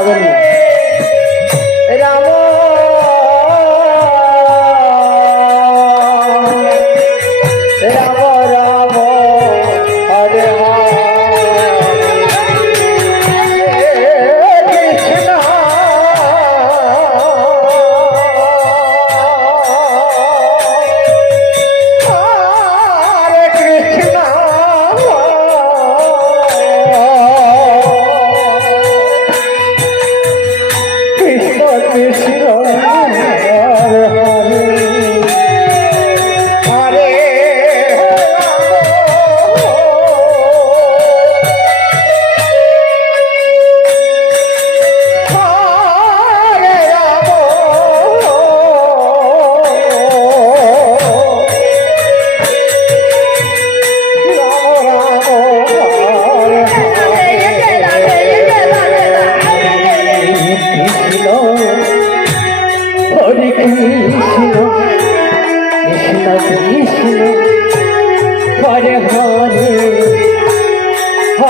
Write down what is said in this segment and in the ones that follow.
পাবেন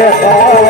Yeah.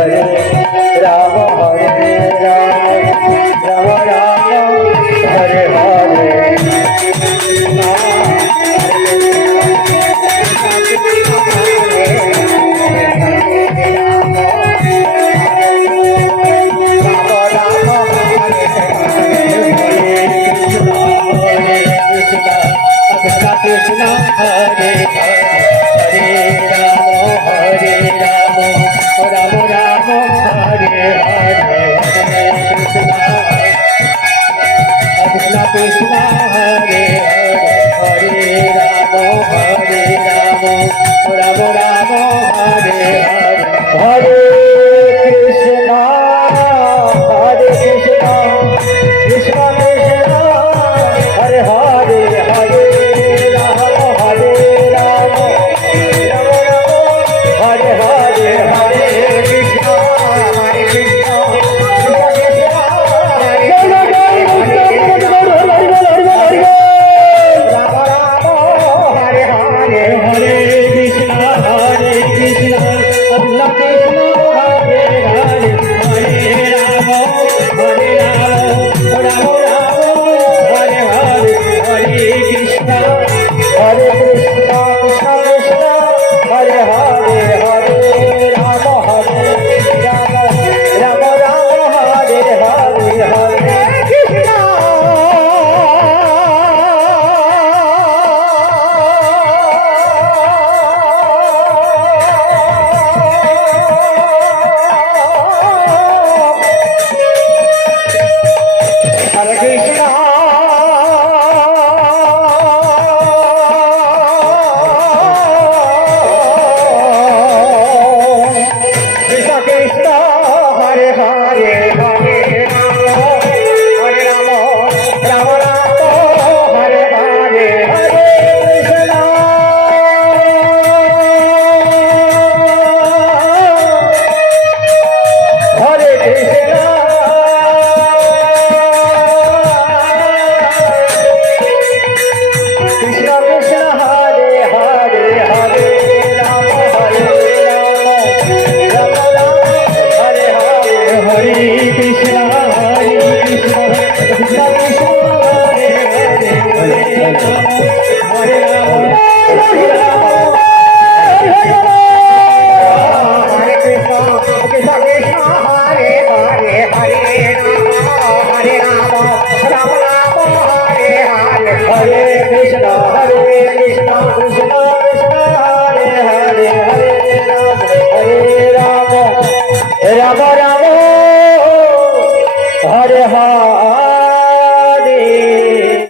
কৃষ্ণ হরে হরে